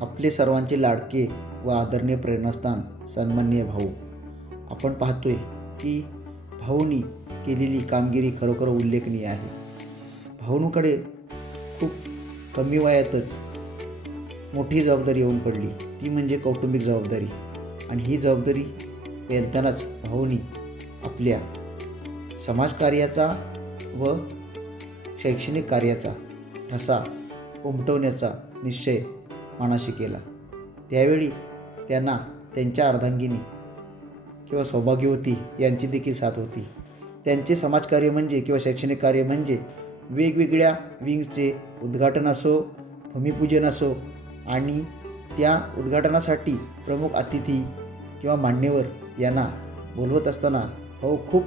आपले सर्वांचे लाडके व आदरणीय प्रेरणास्थान सन्माननीय भाऊ. आपण पाहतोय की भाऊनी केलेली कामगिरी खरोखर उल्लेखनीय आहे. भाऊंकडे खूप कमी वयातच मोठी जबाबदारी येऊन पडली, ती म्हणजे कौटुंबिक जबाबदारी. आणि ही जबाबदारी पेलतानाच भाऊनी आपल्या समाजकार्याचा व शैक्षणिक कार्याचा ठसा उमटवण्याचा निश्चय मनाशी केला. त्यावेळी त्यांना त्यांच्या अर्धांगिनी किंवा सौभाग्यवती यांची देखील साथ होती. त्यांचे समाजकार्य म्हणजे किंवा शैक्षणिक कार्य म्हणजे वेगवेगळ्या विंग्सचे उद्घाटन असो, भूमिपूजन असो आणि त्या उद्घाटनासाठी प्रमुख अतिथी किंवा मान्यवर यांना बोलवत असताना भाऊ खूप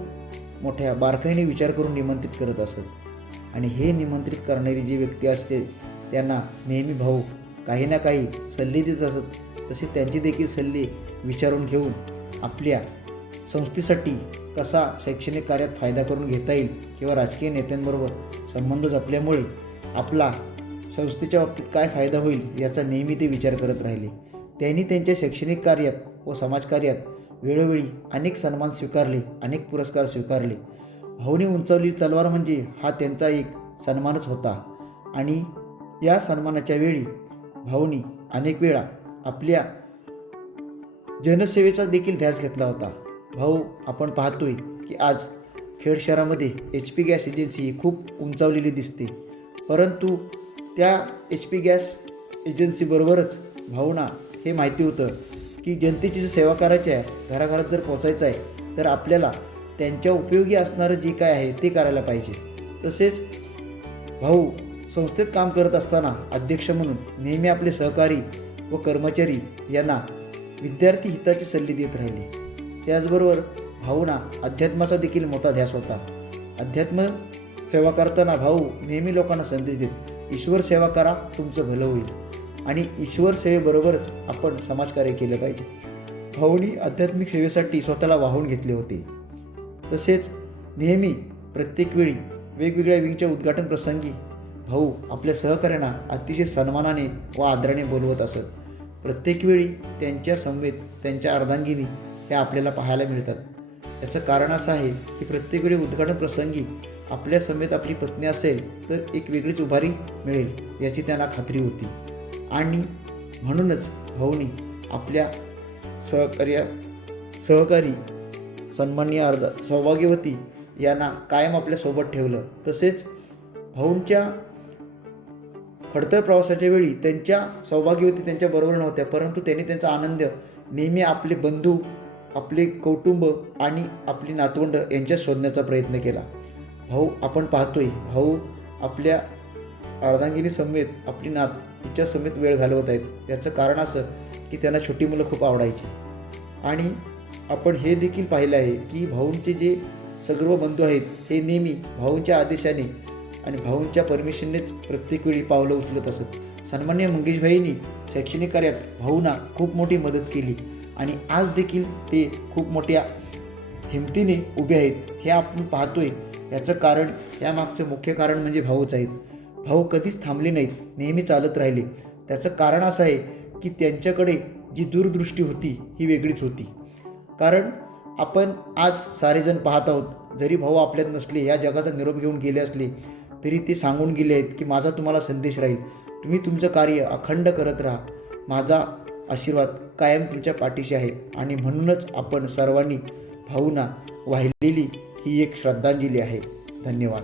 मोठ्या बारकाईने विचार करून निमंत्रित करत असत. आणि हे निमंत्रित करणारी जी व्यक्ती असते त्यांना नेहमी भाऊ काही ना काही सल्ले देत असत. तसे त्यांचे देखील सल्ले विचारून घेऊन आपल्या संस्थेसाठी कसा शैक्षणिक कार्यात फायदा करून घेता येईल किंवा राजकीय नेत्यांबरोबर संबंध जपल्यामुळे आपला संस्थेच्या बाबतीत काय फायदा होईल याचा नेहमी ते विचार करत राहिले. त्यांनी त्यांच्या शैक्षणिक कार्यात व समाजकार्यात वेळोवेळी अनेक सन्मान स्वीकारले, अनेक पुरस्कार स्वीकारले. भाऊने उंचावलेली तलवार म्हणजे हा त्यांचा एक सन्मानच होता. आणि या सन्मानाच्या वेळी भाऊनी अनेक वेळा आपल्या जनसेवेचा देखील ध्यास घेतला होता. भाऊ आपण पाहतोय की आज खेड शहरामध्ये HP गॅस एजन्सी ही खूप उंचावलेली दिसते, परंतु त्या HP गॅस एजन्सीबरोबरच भाऊंना हे माहिती होतं की जनतेची जर सेवा करायची आहे, घराघरात जर पोचायचं आहे, तर आपल्याला त्यांच्या उपयोगी असणारं जे काय आहे ते करायला पाहिजे. तसेच भाऊ संस्थेत काम करत असताना अध्यक्ष म्हणून नेहमी आपले सहकारी व कर्मचारी यांना विद्यार्थी हिताचे सल्ले देत राहिले. त्याचबरोबर भाऊंना अध्यात्माचा देखील मोठा ध्यास होता. अध्यात्म सेवा करताना भाऊ नेहमी लोकांना संदेश देत, ईश्वर सेवा करा, तुमचं भलं होईल. आणि ईश्वर सेवेबरोबरच आपण समाजकार्य केले पाहिजे. भाऊनी आध्यात्मिक सेवेसाठी स्वतःला वाहून घेतले होते. तसेच नेहमी प्रत्येक वेळी वेगवेगळ्या विंगच्या उद्घाटन प्रसंगी भाऊ आपल्या सहकाऱ्यांना अतिशय सन्मानाने व आदराने बोलवत असत. प्रत्येक वेळी त्यांच्या समवेत त्यांच्या अर्धांगिनी ह्या आपल्याला पाहायला मिळतात. याचं कारण असं आहे की प्रत्येक वेळी उद्घाटन प्रसंगी आपल्या समेत आपली पत्नी असेल तर एक वेगळीच उभारी मिळेल याची त्यांना खात्री होती. आणि म्हणूनच भाऊनी आपल्या सहकारी सन्माननीय सौभाग्यवती यांना कायम आपल्यासोबत ठेवलं. तसेच भाऊंच्या खडतर प्रवासाच्या वेळी त्यांच्या सौभाग्यवती त्यांच्याबरोबर नव्हत्या, परंतु त्यांनी त्यांचा आनंद नेहमी आपले बंधू, आपले कौटुंब आणि आपली नातवंड यांच्यात शोधण्याचा प्रयत्न केला. भाऊ आपण पाहतोय भाऊ आपल्या अर्धांगिनी समेत आपली नात तिच्या समेत वेळ घालवत आहेत. याचं कारण असं की त्यांना छोटी मुलं खूप आवडायची. आणि आपण हे देखील पाहिलं आहे की भाऊंचे जे सर्व बंधू आहेत हे नेहमी भाऊंच्या आदेशाने आणि भाऊंच्या परमिशननेच प्रत्येक वेळी पावलं उचलत असत. सन्माननीय मंगेशभाईंनी शैक्षणिक कार्यात भाऊंना खूप मोठी मदत केली आणि आज देखील ते खूप मोठ्या हिमतीने उभे आहेत. हे आपण पाहतोय. याचं कारण, यामागचं मुख्य कारण म्हणजे भाऊच आहेत. भाऊ कधीच थांबले नाहीत, नेहमी चालत राहिले. त्याचं कारण असं आहे की त्यांच्याकडे जी दूरदृष्टी होती ही वेगळीच होती. कारण आपण आज सारेजण पाहत आहोत, जरी भाऊ आपल्यात नसले, या जगाचा निरोप घेऊन गेले असले तरी ते सांगून गेले आहेत की माझा तुम्हाला संदेश राहील, तुम्ही तुमचं कार्य अखंड करत राहा, माझा आशीर्वाद कायम तुमच्या पाठीशी आहे. आणि म्हणूनच आपण सर्वांनी भाऊंना वाहिलेली ही एक श्रद्धांजली आहे. धन्यवाद.